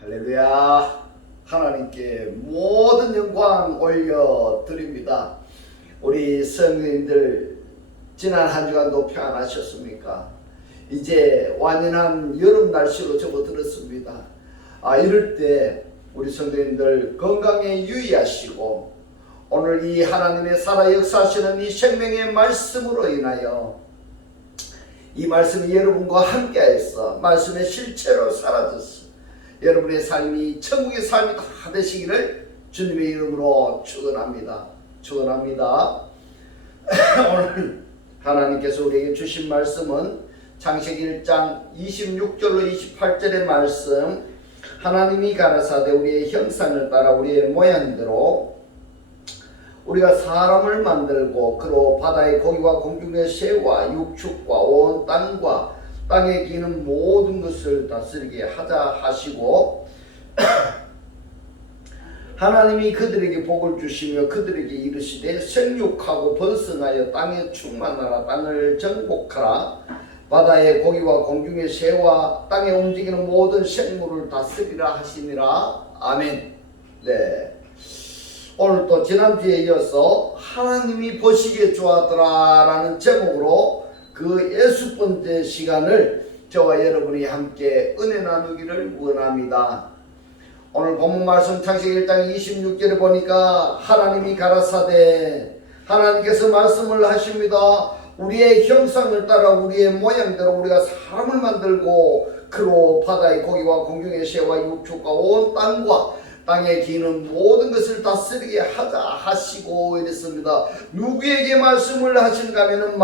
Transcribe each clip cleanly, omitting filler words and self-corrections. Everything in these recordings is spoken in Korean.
할렐루야. 하나님께 모든 영광 올려드립니다. 우리 성도님들 지난 한 주간도 평안하셨습니까? 이제 완연한 여름 날씨로 접어들었습니다. 이럴 때 우리 성도님들 건강에 유의하시고 오늘 이 하나님의 살아 역사하시는 이 생명의 말씀으로 인하여 이 말씀이 여러분과 함께하여서 말씀의 실체로 사라졌어 여러분의 삶이 천국의 삶이 다 되시기를 주님의 이름으로 축원합니다. 오늘 하나님께서 우리에게 주신 말씀은 창세기 1장 26절로 28절의 말씀. 하나님이 가라사대 우리의 형상을 따라 우리의 모양대로 우리가 사람을 만들고 그로 바다의 고기와 공중의 새와 육축과 온 땅과 땅에 기는 모든 것을 다스리게 하자 하시고 하나님이 그들에게 복을 주시며 그들에게 이르시되 생육하고 번성하여 땅에 충만하라. 땅을 정복하라. 바다의 고기와 공중의 새와 땅에 움직이는 모든 생물을 다스리라 하시니라. 아멘. 네. 오늘 또 지난주에 이어서 하나님이 보시기에 좋았더라 라는 제목으로 그 60번째 시간을 저와 여러분이 함께 은혜 나누기를 원합니다. 오늘 본문 말씀 창세기 1장 26절에 보니까 하나님이 가라사대 하나님께서 말씀을 하십니다. 우리의 형상을 따라 우리의 모양대로 우리가 사람을 만들고 그로 바다의 고기와 공중의 새와 육축과 온 땅과 땅에 기는 모든 것을 다스리게 하자 하시고 이랬습니다. 누구에게 말씀을 하신가 하면은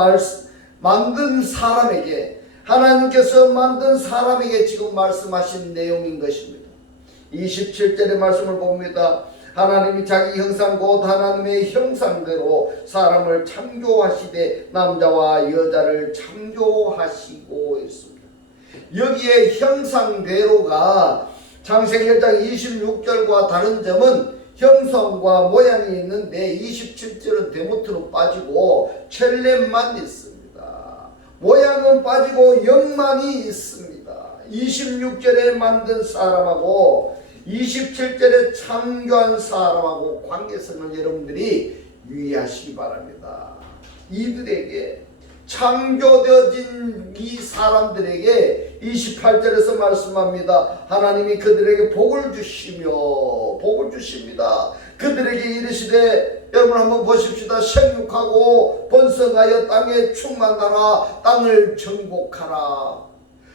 만든 사람에게, 하나님께서 만든 사람에게 지금 말씀하신 내용인 것입니다. 27절의 말씀을 봅니다. 하나님이 자기 형상 곧 하나님의 형상대로 사람을 창조하시되 남자와 여자를 창조하시고 있습니다. 여기에 형상대로가 창세기 1장 26절과 다른 점은 형성과 모양이 있는데 27절은 대모트로 빠지고 첼렘만 있습니다. 모양은 빠지고 영만이 있습니다. 26절에 만든 사람하고 27절에 창조한 사람하고 관계성을 여러분들이 유의하시기 바랍니다. 이들에게 창조되어진 이 사람들에게 28절에서 말씀합니다. 하나님이 그들에게 복을 주십니다. 그들에게 이르시되, 여러분 한번 보십시다. 생육하고 번성하여 땅에 충만하라. 땅을 정복하라.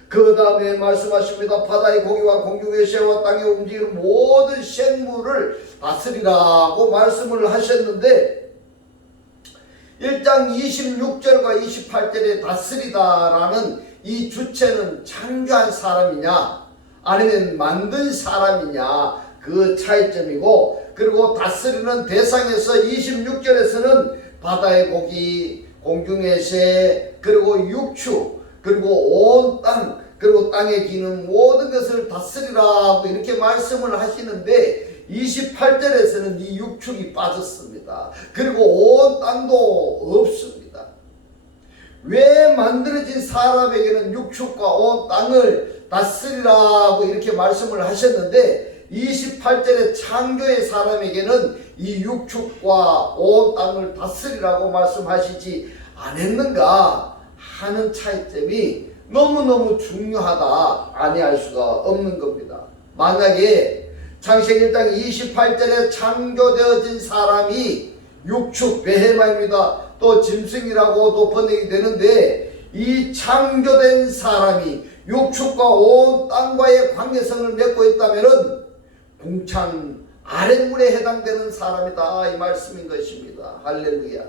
그 다음에 말씀하십니다. 바다의 고기와 공중의 새와 땅에 움직이는 모든 생물을 다스리라고 말씀을 하셨는데 1장 26절과 28절에 다스리다라는 이 주체는 창조한 사람이냐 아니면 만든 사람이냐 그 차이점이고, 그리고 다스리는 대상에서 26절에서는 바다의 고기, 공중의 새, 그리고 육축, 그리고 온 땅, 그리고 땅에 기는 모든 것을 다스리라고 이렇게 말씀을 하시는데 28절에서는 이 육축이 빠졌습니다. 그리고 온 땅도 없습니다. 왜 만들어진 사람에게는 육축과 온 땅을 다스리라고 이렇게 말씀을 하셨는데 28절에 창조의 사람에게는 이 육축과 온 땅을 다스리라고 말씀하시지 않았는가 하는 차이점이 너무너무 중요하다 아니할 수가 없는 겁니다. 만약에 창세기 1장 28절에 창조되어진 사람이 육축 베헤마입니다. 또 짐승이라고도 번역이 되는데 이 창조된 사람이 육축과 온 땅과의 관계성을 맺고 있다면은 궁창 아랫물에 해당되는 사람이다 이 말씀인 것입니다. 할렐루야.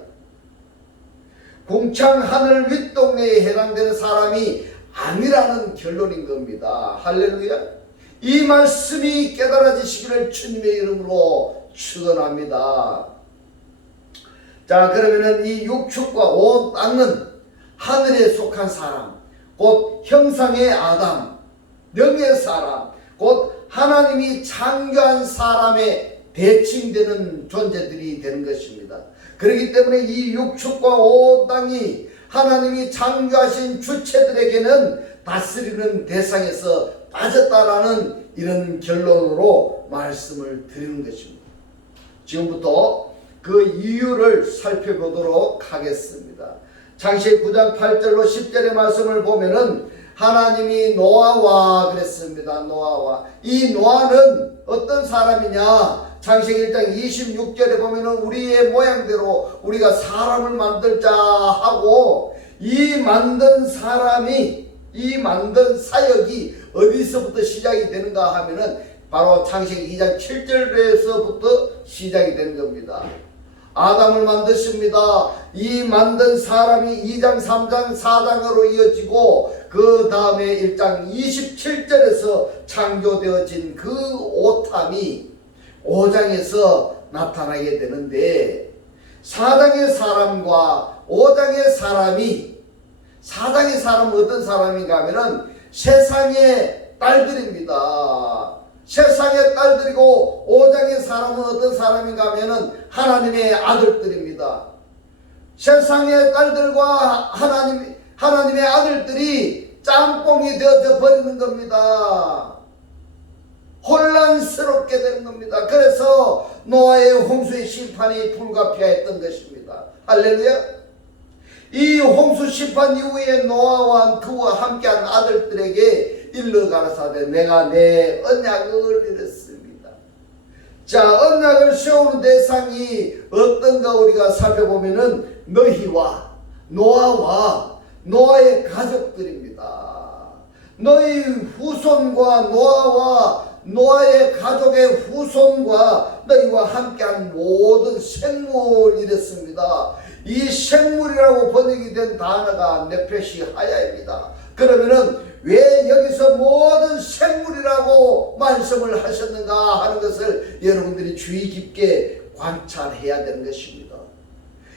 궁창 하늘 윗동네에 해당되는 사람이 아니라는 결론인 겁니다. 할렐루야. 이 말씀이 깨달아지시기를 주님의 이름으로 축원합니다. 자, 그러면은 이 육축과 온 땅은 하늘에 속한 사람, 곧 형상의 아담, 명의 사람, 곧 하나님이 창조한 사람의 대칭되는 존재들이 되는 것입니다. 그렇기 때문에 이 육축과 온 땅이 하나님이 창조하신 주체들에게는 다스리는 대상에서 빠졌다라는 이런 결론으로 말씀을 드리는 것입니다. 지금부터 그 이유를 살펴보도록 하겠습니다. 창세기 9장 8절로 10절의 말씀을 보면은 하나님이 노아와 그랬습니다. 노아와. 이 노아는 어떤 사람이냐? 창세기 1장 26절에 보면은 우리의 모양대로 우리가 사람을 만들자 하고, 이 만든 사람이, 이 만든 사역이 어디서부터 시작이 되는가 하면은 바로 창세기 2장 7절에서부터 시작이 되는 겁니다. 아담을 만드십니다. 이 만든 사람이 2장, 3장, 4장으로 이어지고 그 다음에 1장 27절에서 창조되어진 그 오탐이 5장에서 나타나게 되는데, 4장의 사람과 5장의 사람이, 4장의 사람은 어떤 사람인가 하면은 세상의 딸들입니다. 세상의 딸들이고 5장의 사람은 어떤 사람인가 하면은 하나님의 아들들입니다. 세상의 딸들과 하나님의 아들들이 짬뽕이 되어져 버리는 겁니다. 혼란스럽게 되는 겁니다. 그래서 노아의 홍수의 심판이 불가피했던 것입니다. 할렐루야. 이 홍수 심판 이후에 노아와 그와 함께한 아들들에게 일러 가라사대 내가 내 언약을 이뤘습니다. 자, 언약을 세우는 대상이 어떤가 우리가 살펴보면은 너희와 노아와 노아의 가족들입니다. 너희 후손과 노아의 가족의 후손과 너희와 함께한 모든 생물이랬습니다. 이 생물이라고 번역이 된 단어가 네페시 하야입니다. 그러면은 왜 여기서 모든 생물이라고 말씀을 하셨는가 하는 것을 여러분들이 주의 깊게 관찰해야 되는 것입니다.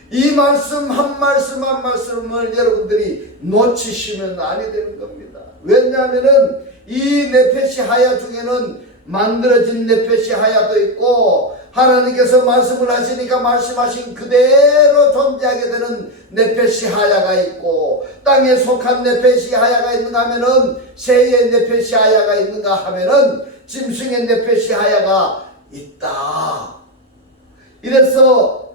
이 말씀 한 말씀 한 말씀을 여러분들이 놓치시면 아니 되는 겁니다. 왜냐하면은 이 네페시 하야 중에는 만들어진 네페시 하야도 있고, 하나님께서 말씀을 하시니까 말씀하신 그대로 존재하게 되는 네페시 하야가 있고, 땅에 속한 네페시 하야가 있는가 하면은 새의 네페시 하야가 있는가 하면은 짐승의 네페시 하야가 있다. 이래서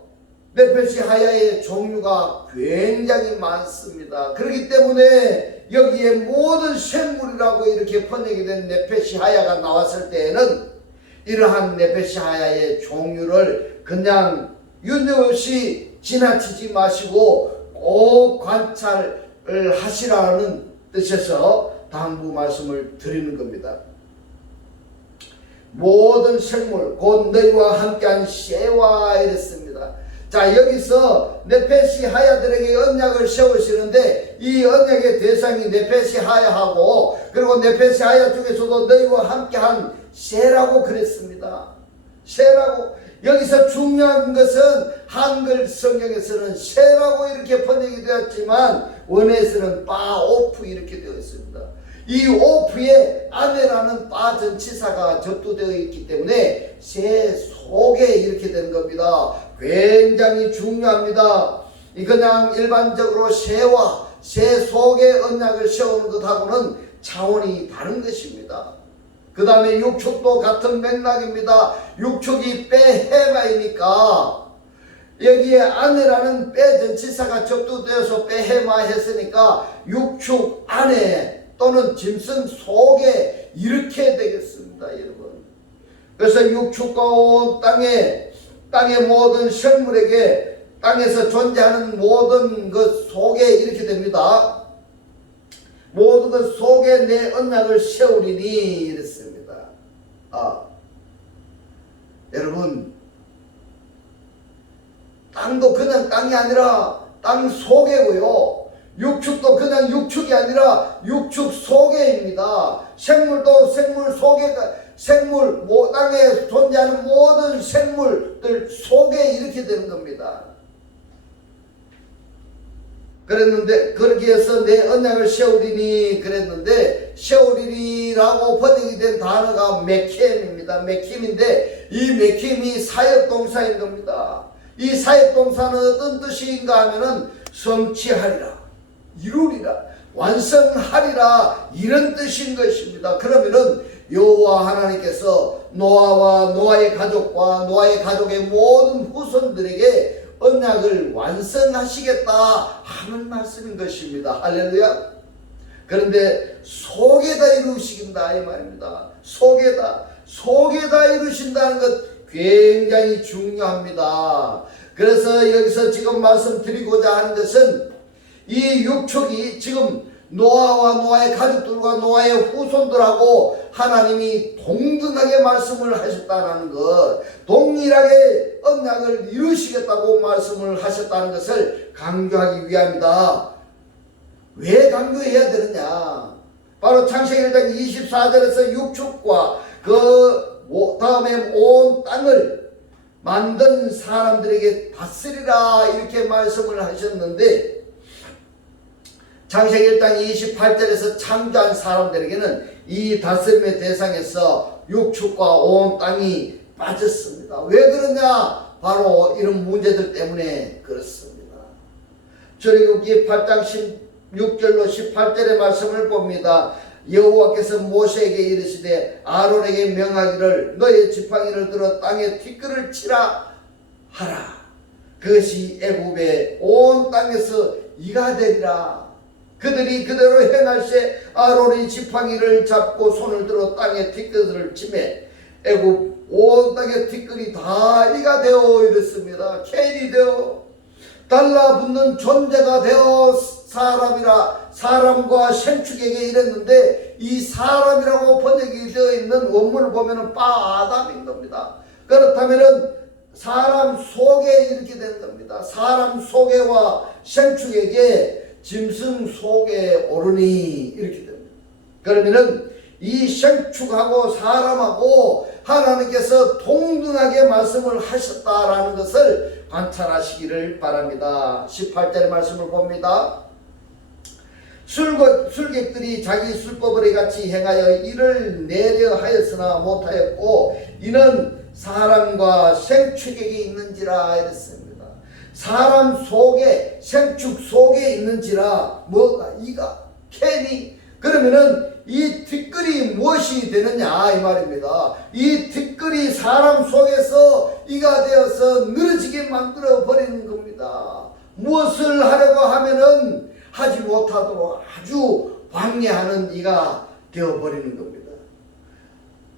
네페시 하야의 종류가 굉장히 많습니다. 그렇기 때문에 여기에 모든 생물이라고 이렇게 번역이 된 네페시 하야가 나왔을 때에는 이러한 네페시 하야의 종류를 그냥 윤정없이 지나치지 마시고 꼭 관찰을 하시라는 뜻에서 당부 말씀을 드리는 겁니다. 모든 생물 곧 너희와 함께한 쉐와 이랬습니다. 자, 여기서 네페시 하야들에게 언약을 세우시는데 이 언약의 대상이 네페시 하야하고, 그리고 네페시 하야 중에서도 너희와 함께한 쉐라고 그랬습니다. 쉐라고. 여기서 중요한 것은 한글 성경에서는 쉐라고 이렇게 번역이 되었지만 원어에서는 바오프 이렇게 되어 있습니다. 이 오프에 아내라는 바 전치사가 접두되어 있기 때문에 쉐 속에 이렇게 되는 겁니다. 굉장히 중요합니다. 그냥 일반적으로 쉐와 쉐 속에 언약을 세우는 것하고는 차원이 다른 것입니다. 그 다음에 육축도 같은 맥락입니다. 육축이 빼헤마이니까 여기에 아내라는 빼 전치사가 접두되어서 빼헤마 했으니까 육축 안에 또는 짐승 속에 이렇게 되겠습니다, 여러분. 그래서 육축과 온 땅의 모든 생물에게 땅에서 존재하는 모든 것 속에 이렇게 됩니다. 모든 것 속에 내 언약을 세우리니 이랬습니다. 여러분, 땅도 그냥 땅이 아니라 땅 속에고요. 육축도 그냥 육축이 아니라 육축 속에입니다. 생물도 생물 속에가, 땅에 존재하는 모든 생물들 속에 이렇게 되는 겁니다. 그랬는데, 그렇게 해서 내 언약을 세우리니 그랬는데, 세우리니라고 번역이 된 단어가 메켐입니다. 메켐인데, 이 메켐이 사역동사인 겁니다. 이 사역동사는 어떤 뜻인가 하면은 성취하리라, 이루리라, 완성하리라, 이런 뜻인 것입니다. 그러면은 여호와 하나님께서 노아와 노아의 가족과 노아의 가족의 모든 후손들에게 언약을 완성하시겠다 하는 말씀인 것입니다. 할렐루야. 그런데 속에다 이루시긴다 이 말입니다. 속에다 이루신다는 것 굉장히 중요합니다. 그래서 여기서 지금 말씀드리고자 하는 것은 이 육축이 지금 노아와 노아의 가족들과 노아의 후손들하고 하나님이 동등하게 말씀을 하셨다는 것, 동일하게 언약을 이루시겠다고 말씀을 하셨다는 것을 강조하기 위함이다. 왜 강조해야 되느냐? 바로 창세기 1장 24절에서 육축과 그 다음에 온 땅을 만든 사람들에게 다스리라 이렇게 말씀을 하셨는데, 창세기 1장 28절에서 창조한 사람들에게는 이 다스림의 대상에서 육축과 온 땅이 빠졌습니다. 왜 그러냐? 바로 이런 문제들 때문에 그렇습니다. 출애굽기 8장 16절로 18절의 말씀을 봅니다. 여호와께서 모세에게 이르시되 아론에게 명하기를 너의 지팡이를 들어 땅에 티끌을 치라 하라. 그것이 애굽의 온 땅에서 이가 되리라. 그들이 그대로 행할세 아론이 지팡이를 잡고 손을 들어 땅에 티끌을 치매 애굽 온 땅에 티끌이 다 이가 되어 이랬습니다. 캐일이 되어 달라붙는 존재가 되어 사람이라 사람과 생축에게 이랬는데, 이 사람이라고 번역이 되어 있는 원문을 보면은 빠아담인 겁니다. 그렇다면은 사람 속에 이렇게 되는 겁니다. 사람 속에와 생축에게 짐승 속에 오르니 이렇게 됩니다. 그러면은 이 생축하고 사람하고 하나님께서 동등하게 말씀을 하셨다라는 것을 관찰하시기를 바랍니다. 18절의 말씀을 봅니다. 술객들이 자기 술법을 같이 행하여 이를 내려 하였으나 못하였고 이는 사람과 생축에게 있는지라 이랬습니다. 사람 속에 생축 속에 있는지라 뭐가 이가 캐니. 그러면은 이 티끌이 무엇이 되느냐 이 말입니다. 이 티끌이 사람 속에서 이가 되어서 늘어지게 만들어 버리는 겁니다. 무엇을 하려고 하면은 하지 못하도록 아주 방해하는 이가 되어 버리는 겁니다.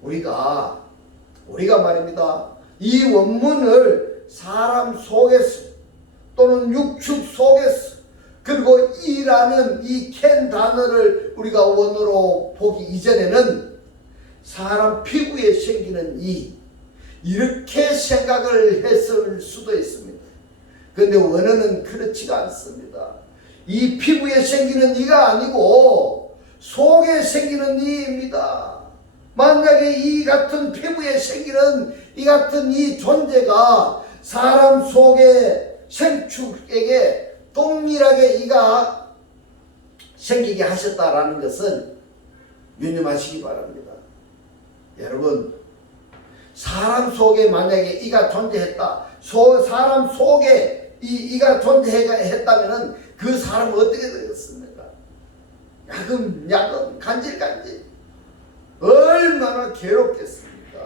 우리가 말입니다. 이 원문을 사람 속에서 또는 육축 속에서 그리고 이라는 이 캔 단어를 우리가 원어로 보기 이전에는 사람 피부에 생기는 이 이렇게 생각을 했을 수도 있습니다. 그런데 원어는 그렇지가 않습니다. 이 피부에 생기는 이가 아니고 속에 생기는 이입니다. 만약에 이 같은 피부에 생기는 이 같은 이 존재가 사람 속에 생축에게 동일하게 이가 생기게 하셨다라는 것은 유념하시기 바랍니다. 여러분, 사람 속에 만약에 이가 존재했다, 사람 속에 이가 존재했다면 그 사람은 어떻게 되겠습니까? 야금 간질간질 얼마나 괴롭겠습니까?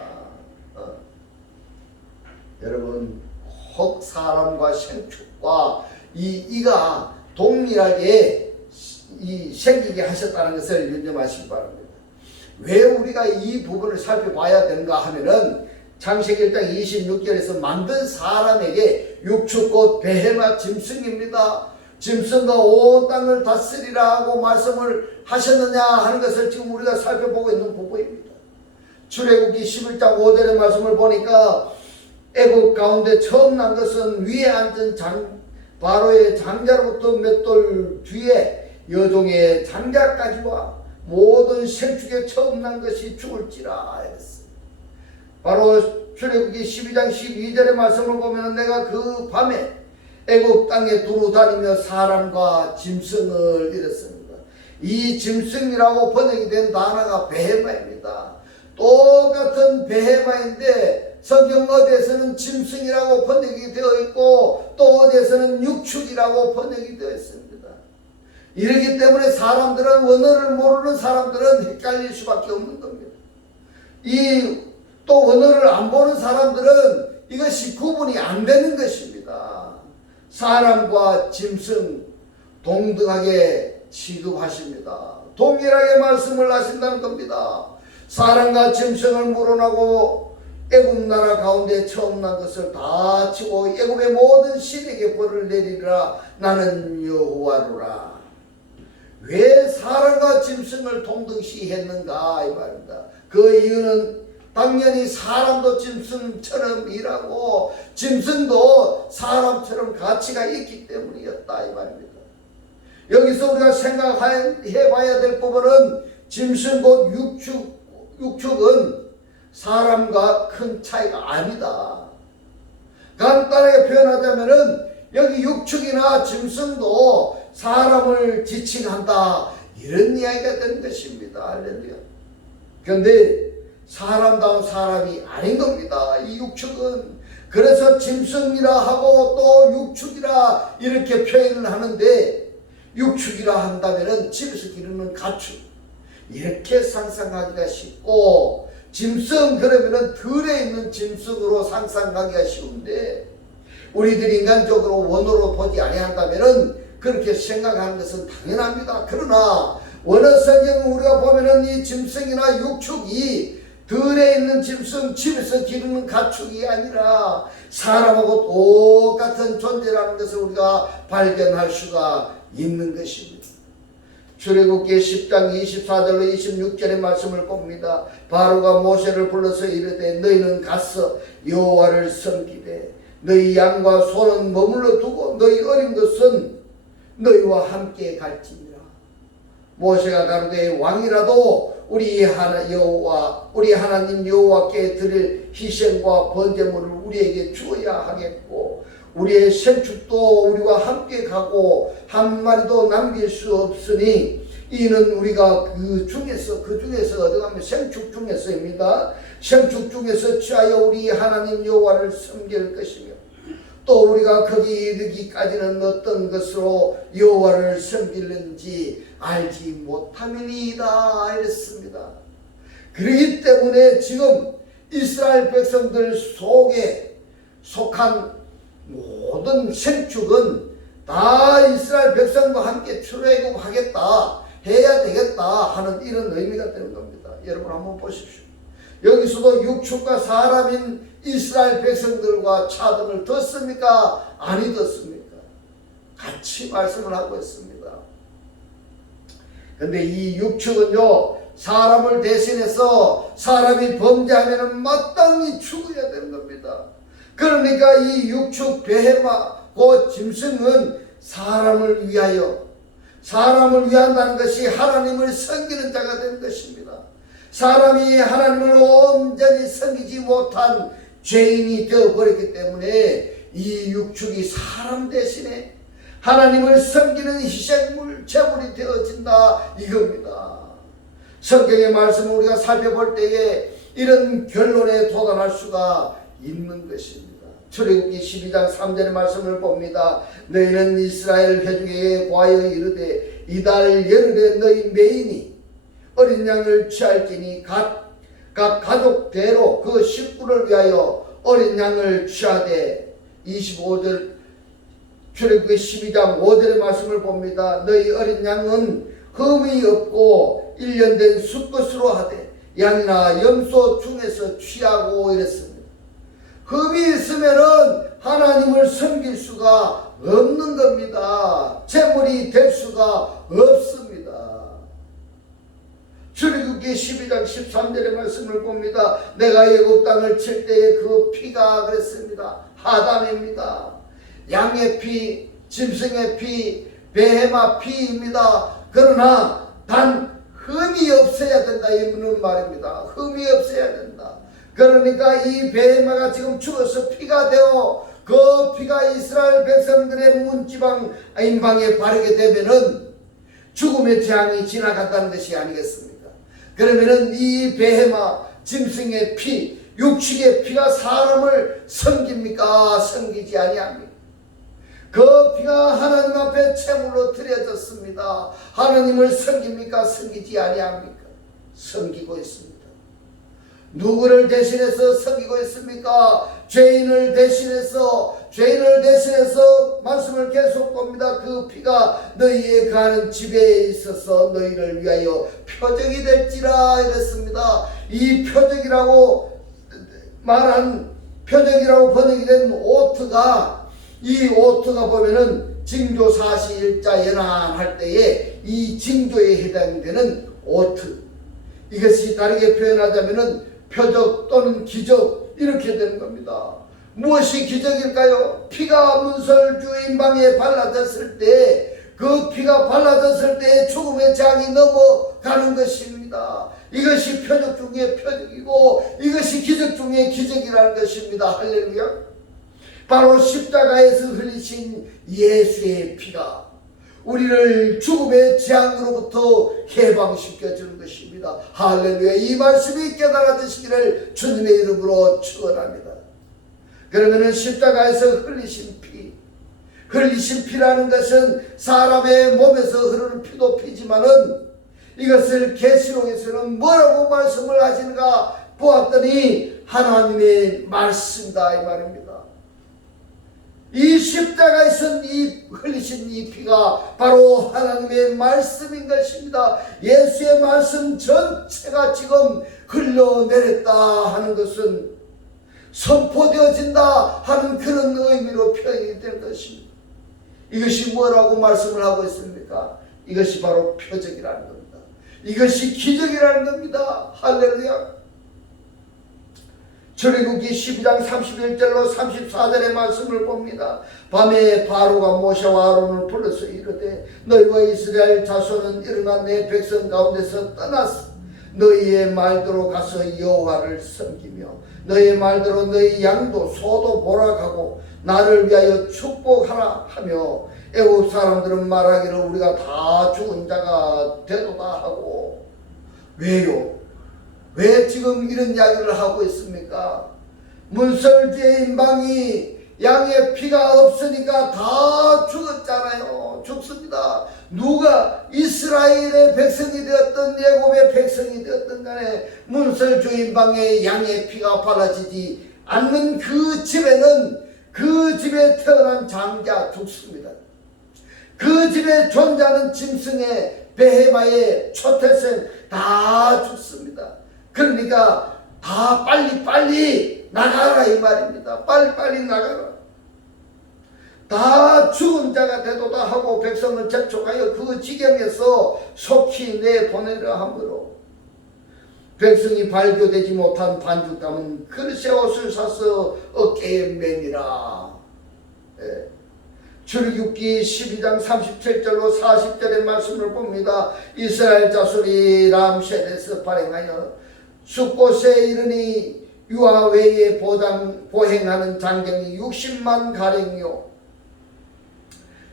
여러분, 혹 사람과 생축과 이가 동일하게 생기게 하셨다는 것을 유념하시기 바랍니다. 왜 우리가 이 부분을 살펴봐야 되는가 하면은 창세기 1장 26절에서 만든 사람에게 육축 곧 베헤마 짐승입니다. 짐승과 온 땅을 다스리라 하고 말씀을 하셨느냐 하는 것을 지금 우리가 살펴보고 있는 부분입니다. 출애굽기 11장 5절의 말씀을 보니까 애굽 가운데 처음 난 것은 위에 앉은 바로의 장자로부터 몇 돌 뒤에 여종의 장자까지와 모든 생축에 처음 난 것이 죽을지라 했습니다. 바로 출애굽기 12장 12절의 말씀을 보면 내가 그 밤에 애굽 땅에 두루 다니며 사람과 짐승을 잃었습니다. 이 짐승이라고 번역이 된 단어가 베헤마입니다. 똑같은 베헤마인데 성경 어디에서는 짐승이라고 번역이 되어 있고 또 어디에서는 육축이라고 번역이 되어 있습니다. 이러기 때문에 사람들은, 언어를 모르는 사람들은 헷갈릴 수밖에 없는 겁니다. 이 또 언어를 안 보는 사람들은 이것이 구분이 안 되는 것입니다. 사람과 짐승 동등하게 취급하십니다. 동일하게 말씀을 하신다는 겁니다. 사람과 짐승을 물어나고 애굽 나라 가운데 처음 난 것을 다 치고 애굽의 모든 신에게 벌을 내리라. 나는 여호와로라. 왜 사람과 짐승을 동등시 했는가 이 말입니다. 그 이유는 당연히 사람도 짐승처럼 일하고 짐승도 사람처럼 가치가 있기 때문이었다 이 말입니다. 여기서 우리가 생각해 봐야 될 부분은 짐승 곧 육축은 사람과 큰 차이가 아니다. 간단하게 표현하자면은 여기 육축이나 짐승도 사람을 지칭한다 이런 이야기가 되는 것입니다. 할렐루야. 그런데 사람다운 사람이 아닌 겁니다. 이 육축은. 그래서 짐승이라 하고 또 육축이라 이렇게 표현을 하는데 육축이라 한다면은 집에서 기르는 가축 이렇게 상상하기가 쉽고 짐승 그러면은 들에 있는 짐승으로 상상하기가 쉬운데 우리들이 인간적으로 원어로 보지 아니한다면은 그렇게 생각하는 것은 당연합니다. 그러나 원어 성경은 우리가 보면은 이 짐승이나 육축이 들에 있는 짐승 집에서 기르는 가축이 아니라 사람하고 똑같은 존재라는 것을 우리가 발견할 수가 있는 것입니다. 출애굽기 10장 24절로 26절의 말씀을 봅니다. 바로가 모세를 불러서 이르되 너희는 가서 여호와를 섬기되 너희 양과 소는 머물러 두고 너희 어린 것은 너희와 함께 갈지니라. 모세가 가로되 왕이라도 우리 하나님 여호와께 드릴 희생과 번제물을 우리에게 주어야 하겠고 우리의 생축도 우리와 함께 가고 한 마리도 남길 수 없으니 이는 우리가 그 중에서 어디 가면 생축 중에서입니다. 생축 중에서 취하여 우리 하나님 여호와를 섬길 것이며 또 우리가 거기 이르기까지는 어떤 것으로 여호와를 섬기는지 알지 못함이니이다 이랬습니다. 그렇기 때문에 지금 이스라엘 백성들 속에 속한 모든 생축은 다 이스라엘 백성과 함께 출애굽하겠다 해야 되겠다 하는 이런 의미가 되는 겁니다. 여러분 한번 보십시오. 여기서도 육축과 사람인 이스라엘 백성들과 차등을 뒀습니까? 아니 뒀습니까? 같이 말씀을 하고 있습니다. 근데 이 육축은요 사람을 대신해서 사람이 범죄하면 마땅히 죽어야 되는 겁니다. 그러니까 이 육축 베헤마 그 짐승은 사람을 위한다는 것이 하나님을 섬기는 자가 되는 것입니다. 사람이 하나님을 온전히 섬기지 못한 죄인이 되어버렸기 때문에 이 육축이 사람 대신에 하나님을 섬기는 희생물 제물이 되어진다 이겁니다. 성경의 말씀을 우리가 살펴볼 때에 이런 결론에 도달할 수가 있는 것입니다. 출애굽기 12장 3절의 말씀을 봅니다. 너희는 이스라엘 회중에게 고하여 이르되 이달 열흘에 너희 매인이 어린 양을 취할지니 각 가족대로 그 식구를 위하여 어린 양을 취하되 25절 출애굽기 12장 5절의 말씀을 봅니다. 너희 어린 양은 흠이 없고 1년 된 수컷으로 하되 양이나 염소 중에서 취하고 이랬습니다. 흠이 있으면은 하나님을 섬길 수가 없는 겁니다. 제물이 될 수가 없습니다. 출애굽기 12장 13절의 말씀을 봅니다. 내가 애굽 땅을 칠 때에 그 피가 그랬습니다. 하담입니다. 양의 피, 짐승의 피, 베헤마 피입니다. 그러나 단 흠이 없어야 된다 이는 말입니다. 흠이 없어야 된다. 그러니까 이 베헤마가 지금 죽어서 피가 되어 그 피가 이스라엘 백성들의 문지방 인방에 바르게 되면은 죽음의 재앙이 지나간다는 것이 아니겠습니까? 그러면은 이 베헤마 짐승의 피, 육축의 피가 사람을 섬깁니까? 섬기지 아니합니까? 그 피가 하나님 앞에 제물로 드려졌습니다. 하나님을 섬깁니까? 섬기지 아니합니까? 섬기고 있습니다. 누구를 대신해서 섬기고 있습니까? 죄인을 대신해서 말씀을 계속 봅니다. 그 피가 너희의 가는 집에 있어서 너희를 위하여 표적이 될지라 이랬습니다. 이 표적이라고 번역이 된 오트가, 이 오트가 보면은 징조 41자 연한할 때에 이 징조에 해당되는 오트, 이것이 다르게 표현하자면은 표적 또는 기적 이렇게 되는 겁니다. 무엇이 기적일까요? 피가 문설주 임방에 발라졌을 때, 그 피가 발라졌을 때 죽음의 장이 넘어가는 것입니다. 이것이 표적 중에 표적이고 이것이 기적 중에 기적이라는 것입니다. 할렐루야. 바로 십자가에서 흘리신 예수의 피가 우리를 죽음의 재앙으로부터 해방시켜 주는 것입니다. 할렐루야. 이 말씀이 깨달아지시기를 주님의 이름으로 축원합니다. 그러면은 십자가에서 흘리신 피라는 것은 사람의 몸에서 흐르는 피도 피지만은 이것을 계시록에서는 뭐라고 말씀을 하시는가 보았더니 하나님의 말씀이다 이 말입니다. 이 십자가에서 흘리신 이 피가 바로 하나님의 말씀인 것입니다. 예수의 말씀 전체가 지금 흘러내렸다 하는 것은 선포되어진다 하는 그런 의미로 표현이 된 것입니다. 이것이 뭐라고 말씀을 하고 있습니까? 이것이 바로 표적이라는 겁니다. 이것이 기적이라는 겁니다. 할렐루야. 출애굽기 12장 31절로 34절의 말씀을 봅니다. 밤에 바로가 모세와 아론을 불러서 이르되 너희와 이스라엘 자손은 일어나 내 백성 가운데서 떠났어. 너희의 말대로 가서 여호와를 섬기며 너희의 말대로 너희 양도 소도 보락하고 나를 위하여 축복하라 하며 애굽 사람들은 말하기를 우리가 다 죽은 자가 되도다 하고. 왜요? 왜 지금 이런 이야기를 하고 있습니까? 문설주의 임방이 양의 피가 없으니까 다 죽었잖아요. 죽습니다. 누가 이스라엘의 백성이 되었던 애굽의 백성이 되었던 간에 문설주 임방에 양의 피가 발라지지 않는 그 집에는 그 집에 태어난 장자 죽습니다. 그 집에 존재하는 짐승의 베헤마의 초태생 다 죽습니다. 그러니까 다 빨리 나가라 이 말입니다. 빨리 나가라. 다 죽은 자가 되도다 하고 백성을 접촉하여 그 지경에서 속히 내보내려 하므로 백성이 발교되지 못한 반죽감은 그릇의 옷을 사서 어깨에 매니라. 출애굽기 12장 37절로 40절의 말씀을 봅니다. 이스라엘 자손이 람셋에서 발행하여 숫곳에 이르니 유아 외에 보행하는 장경이 60만 가량이요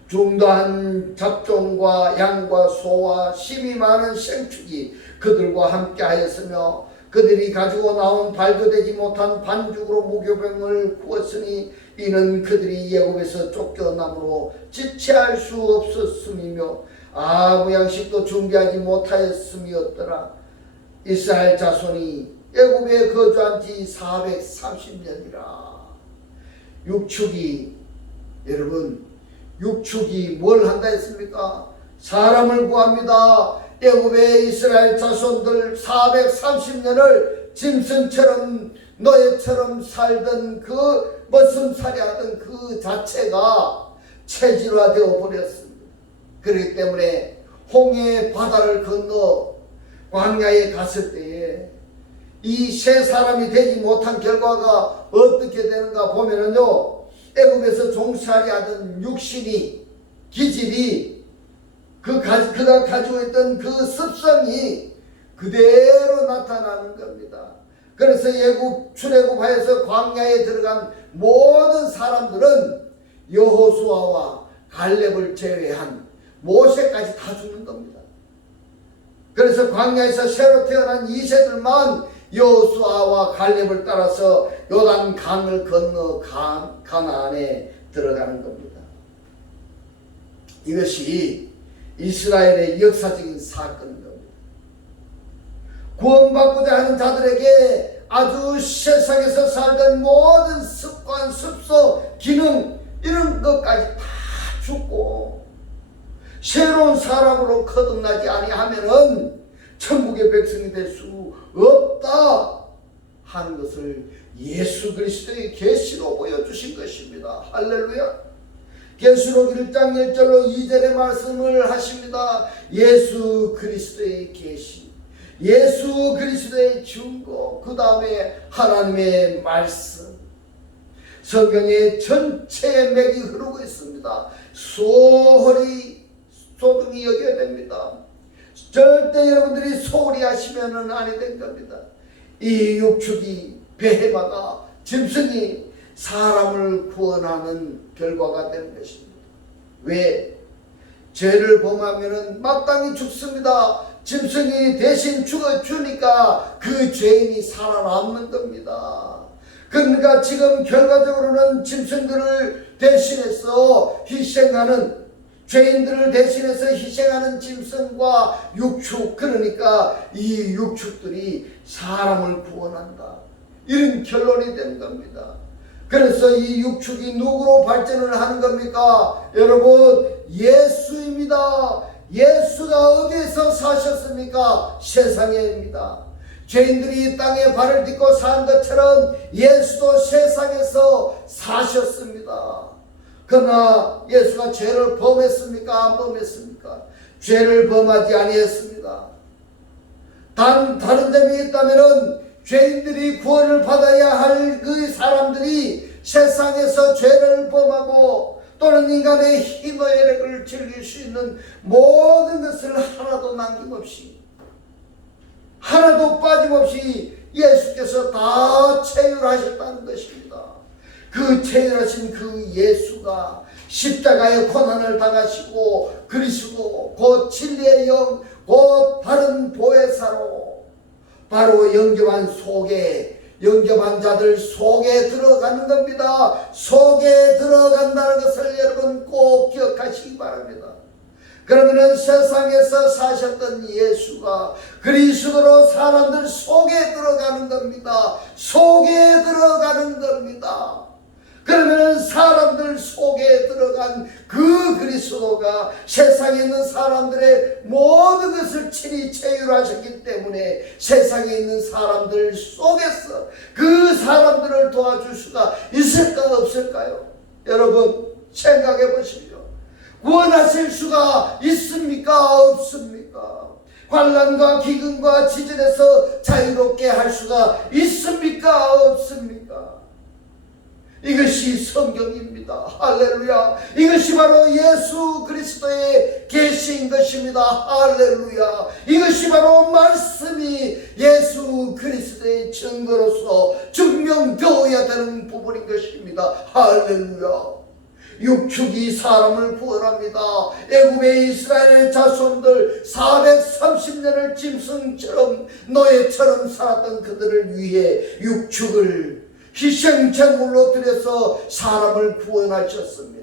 중도한 잡종과 양과 소와 심이 많은 생축이 그들과 함께 하였으며 그들이 가지고 나온 발교되지 못한 반죽으로 무교병을 구웠으니 이는 그들이 애굽에서 쫓겨남으로 지체할 수 없었음이며 아무 양식도 준비하지 못하였음이었더라. 이스라엘 자손이 애굽에 거주한 지 430년이라. 여러분 육축이 뭘 한다 했습니까? 사람을 구합니다. 애굽의 이스라엘 자손들 430년을 짐승처럼 노예처럼 살던 그 머슴살이 하던 그 자체가 체질화되어 버렸습니다. 그렇기 때문에 홍해 바다를 건너 광야에 갔을 때에 이 세 사람이 되지 못한 결과가 어떻게 되는가 보면은요, 애굽에서 종살이 하던 육신이, 기질이, 그가 가지고 있던 그 습성이 그대로 나타나는 겁니다. 그래서 출애굽하여서 광야에 들어간 모든 사람들은 여호수아와 갈렙을 제외한 모세까지 다 죽는 겁니다. 그래서 광야에서 새로 태어난 2세들만 여호수아와 갈렙을 따라서 요단 강을 건너 가나안에 들어가는 겁니다. 이것이 이스라엘의 역사적인 사건인 겁니다. 구원받고자 하는 자들에게 아주 세상에서 살던 모든 습관, 습성, 기능 이런 것까지 다 죽고 새로운 사람으로 거듭나지 아니하면은 천국의 백성이 될 수 없다 하는 것을 예수 그리스도의 계시로 보여주신 것입니다. 할렐루야. 계시록 1장 1절로 2절의 말씀을 하십니다. 예수 그리스도의 계시, 예수 그리스도의 증거, 그 다음에 하나님의 말씀. 성경의 전체에 맥이 흐르고 있습니다. 소홀히 소중히 여겨야 됩니다. 절대 여러분들이 소홀히 하시면 아니 된 겁니다. 이 육축이 베헤마가 짐승이 사람을 구원하는 결과가 되는 것입니다. 왜? 죄를 범하면 마땅히 죽습니다. 짐승이 대신 죽어주니까 그 죄인이 살아남는 겁니다. 그러니까 지금 결과적으로는 짐승들을 대신해서 희생하는, 죄인들을 대신해서 희생하는 짐승과 육축, 그러니까 이 육축들이 사람을 구원한다, 이런 결론이 된 겁니다. 그래서 이 육축이 누구로 발전을 하는 겁니까? 여러분, 예수입니다. 예수가 어디에서 사셨습니까? 세상에입니다. 죄인들이 땅에 발을 딛고 산 것처럼 예수도 세상에서 사셨습니다. 그러나 예수가 죄를 범했습니까? 안 범했습니까? 죄를 범하지 아니했습니다. 단 다른 점이 있다면 죄인들이 구원을 받아야 할 그 사람들이 세상에서 죄를 범하고 또는 인간의 희노애락을 즐길 수 있는 모든 것을 하나도 남김없이, 하나도 빠짐없이 예수께서 다 체휼하셨다는 것입니다. 그 체휼하신 그 예수가 십자가의 고난을 당하시고 그리스도 곧 진리의 영, 곧 바른 보혜사로 바로 영접한 자들 속에 들어가는 겁니다. 속에 들어간다는 것을 여러분 꼭 기억하시기 바랍니다. 그러면 세상에서 사셨던 예수가 그리스도로 사람들 속에 들어가는 겁니다. 속에 들어가는 겁니다. 그러면 사람들 속에 들어간 그 그리스도가 세상에 있는 사람들의 모든 것을 친히 체휼하셨기 때문에 세상에 있는 사람들 속에서 그 사람들을 도와줄 수가 있을까 없을까요? 여러분 생각해 보십시오. 구원하실 수가 있습니까? 없습니까? 환난과 기근과 지진에서 자유롭게 할 수가 있습니까? 없습니까? 이것이 성경입니다. 할렐루야. 이것이 바로 예수 그리스도의 계시인 것입니다. 할렐루야. 이것이 바로 말씀이 예수 그리스도의 증거로서 증명되어야 되는 부분인 것입니다. 할렐루야. 육축이 사람을 구원합니다. 애굽의 이스라엘 자손들 430년을 짐승처럼 노예처럼 살았던 그들을 위해 육축을 희생제물로 드려서 사람을 구원하셨습니다.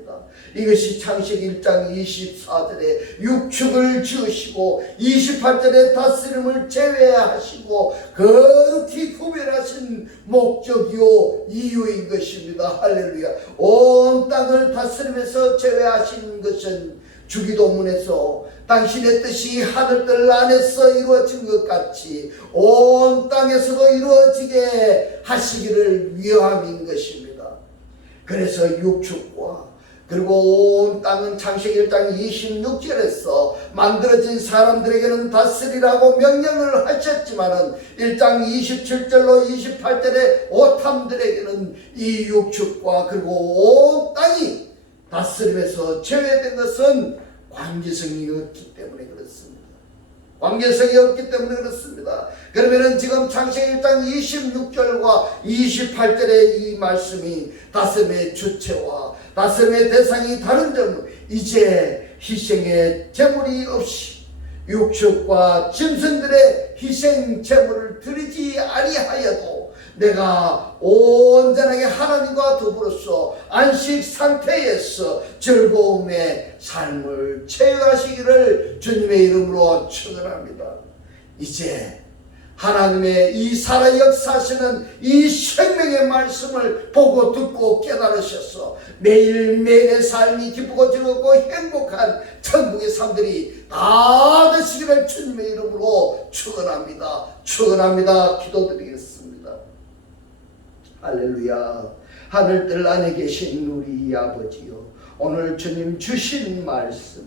이것이 창세기 1장 24절에 육축을 지으시고 28절에 다스림을 제외하시고 거룩히 구별하신 목적이요 이유인 것입니다. 할렐루야. 온 땅을 다스리면서 제외하신 것은 주기도문에서 당신의 뜻이 하늘들 안에서 이루어진 것 같이 온 땅에서도 이루어지게 하시기를 위함인 것입니다. 그래서 육축과 그리고 온 땅은 창세기 1장 26절에서 만들어진 사람들에게는 다스리라고 명령을 하셨지만은 1장 27절로 28절의 오탐들에게는 이 육축과 그리고 온 땅이 다스림에서 제외된 것은 관계성이 없기 때문에 그렇습니다. 관계성이 없기 때문에 그렇습니다. 그러면은 지금 창세기 1장 26절과 28절의 이 말씀이 다스림의 주체와 다스림의 대상이 다른 점은 이제 희생의 제물이 없이 육축과 짐승들의 희생 제물을 드리지 아니하여도 내가 온전하게 하나님과 더불어서 안식 상태에서 즐거움의 삶을 체험하시기를 주님의 이름으로 축원합니다. 이제 하나님의 이 살아 역사하시는 이 생명의 말씀을 보고 듣고 깨달으셔서 매일매일의 삶이 기쁘고 즐겁고 행복한 천국의 삶들이 다 되시기를 주님의 이름으로 축원합니다. 축원합니다. 기도드리겠습니다. 할렐루야. 하늘들 안에 계신 우리 아버지요, 오늘 주님 주신 말씀,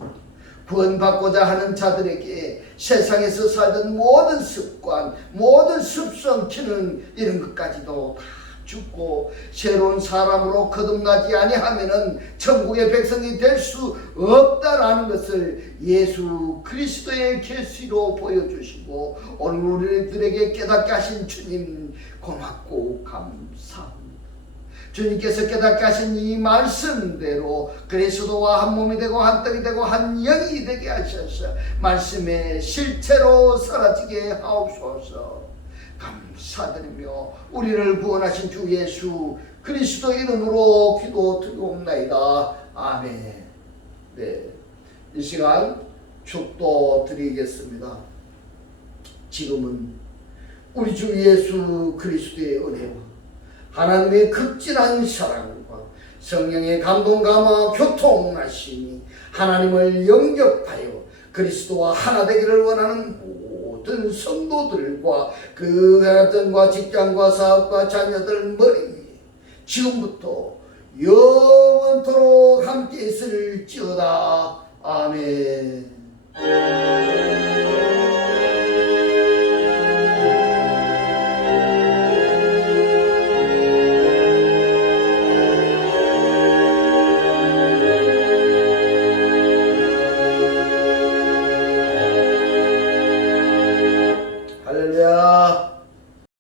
구원받고자 하는 자들에게 세상에서 살던 모든 습관, 모든 습성, 기능 이런 것까지도 다 죽고 새로운 사람으로 거듭나지 아니하면은 천국의 백성이 될 수 없다라는 것을 예수 그리스도의 계시로 보여주시고 오늘 우리들에게 깨닫게 하신 주님 고맙고 감사합니다. 주님께서 깨닫게 하신 이 말씀대로 그리스도와 한 몸이 되고 한 떡이 되고 한 영이 되게 하셔서 말씀의 실체로 사라지게 하옵소서. 감사드리며 우리를 구원하신 주 예수 그리스도 이름으로 기도드리옵나이다. 아멘. 네, 이 시간 축도 드리겠습니다. 지금은 우리 주 예수 그리스도의 은혜와 하나님의 극진한 사랑과 성령의 감동 감화 교통하심이 하나님을 영접하여 그리스도와 하나 되기를 원하는 모든 성도들과 그 가정과 직장과 사업과 자녀들 머리 위에 지금부터 영원토록 함께 있을지어다. 아멘.